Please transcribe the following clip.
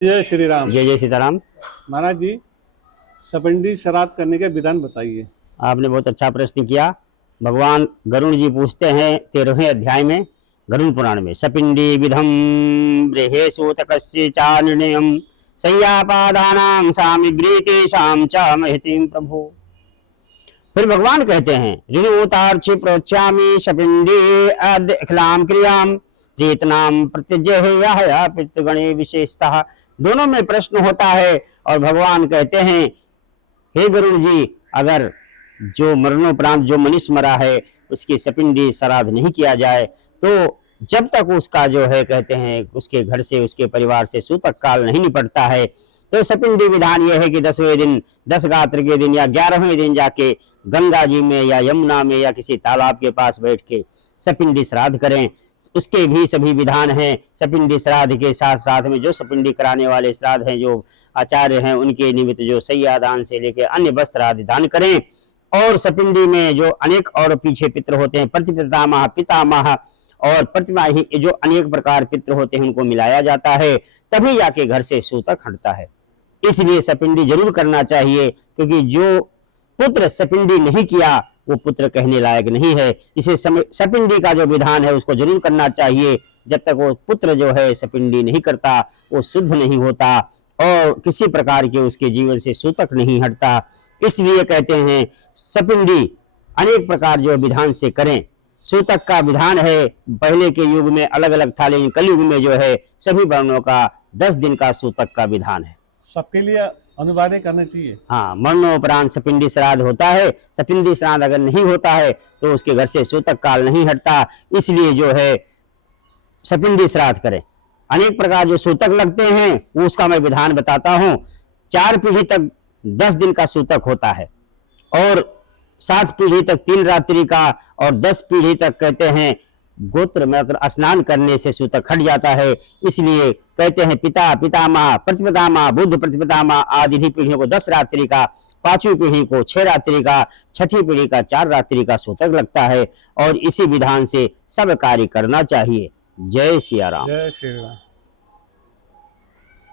जय श्री राम। जय जय सीताराम। महाराज जी, सपिंडी श्राद्ध करने के विधान बताइए। आपने बहुत अच्छा प्रश्न किया। भगवान गरुड़ जी पूछते हैं 13वें अध्याय में गरुड़ पुराण में, सपिंडी विधम बृहेषु तकस्य चा निर्णयम् संयापादानां सामिग्रीतेषां च महतीं प्रभु। फिर भगवान कहते हैं, ऋणोतार्च प्रोच्यामि सपिंडी अद्य अखिलां क्रियां प्रीतनाम प्रत्यजया पितृगणे विशेषतः। दोनों में प्रश्न होता है और भगवान कहते हैं, हे गरुड़ जी, अगर जो मरणोपरांत जो मनुष्य मरा है उसकी सपिंडी श्राद्ध नहीं किया जाए तो जब तक उसका जो है कहते हैं उसके घर से उसके परिवार से सूतक काल नहीं निपटता है, तो सपिंडी विधान यह है कि 10वें दिन 10 गात्र के दिन या 11वें दिन जाके गंगा जी में या यमुना में या किसी तालाब के पास बैठ के सपिंडी श्राद्ध करें। उसके भी सभी विधान हैं। सपिंडी श्राद्ध के साथ साथ में जो सपिंडी कराने वाले श्राद्ध हैं, जो आचार्य हैं, उनके निमित्त जो सैया दान से लेकर अन्य वस्त्र आदि दान करें। और सपिंडी में जो अनेक और पीछे पितृ होते हैं, प्रतिपितामह, पितामह और प्रतिमाही, जो अनेक प्रकार पितृ होते हैं, उनको मिलाया जाता है, तभी जाके घर से सूतक हटता है। इसलिए सपिंडी जरूर करना चाहिए, क्योंकि जो पुत्र सपिंडी नहीं किया वो पुत्र कहने लायक नहीं है। इसे सपिंडी का जो विधान है उसको जरूर करना चाहिए। जब तक वो पुत्र जो है सपिंडी नहीं करता वो शुद्ध नहीं होता और किसी प्रकार के उसके जीवन से सूतक नहीं हटता। इसलिए कहते हैं सपिंडी अनेक प्रकार जो विधान से करें। सूतक का विधान है, पहले के युग में अलग अलग था, लेकिन कलयुग में जो है सभी वर्णों का 10 दिन का सूतक का विधान है। सबके लिए अनिवार्य करना चाहिए। हाँ, मरणोपरांत सपिंडी श्राद्ध होता है। सपिंडी श्राद्ध अगर नहीं होता है तो उसके घर से सूतक काल नहीं हटता। इसलिए जो है सपिंडी श्राद्ध करें। अनेक प्रकार जो सूतक लगते हैं उसका मैं विधान बताता हूँ। 4 पीढ़ी तक 10 दिन का सूतक होता है और 7 पीढ़ी तक 3 रात्रि का और 10 पीढ़ी तक कहते हैं गोत्र मतलब स्नान करने से सूतक हट जाता है। इसलिए कहते हैं पिता, पितामह, प्रतिपितामह, बुद्ध प्रतिपितामह आदि पीढ़ियों को 10 रात्रि का, 5वीं पीढ़ी को 6 रात्रि का, 6ठी पीढ़ी का 4 रात्रि का सूतक लगता है और इसी विधान से सब कार्य करना चाहिए। जय सिया राम। जय श्री राम।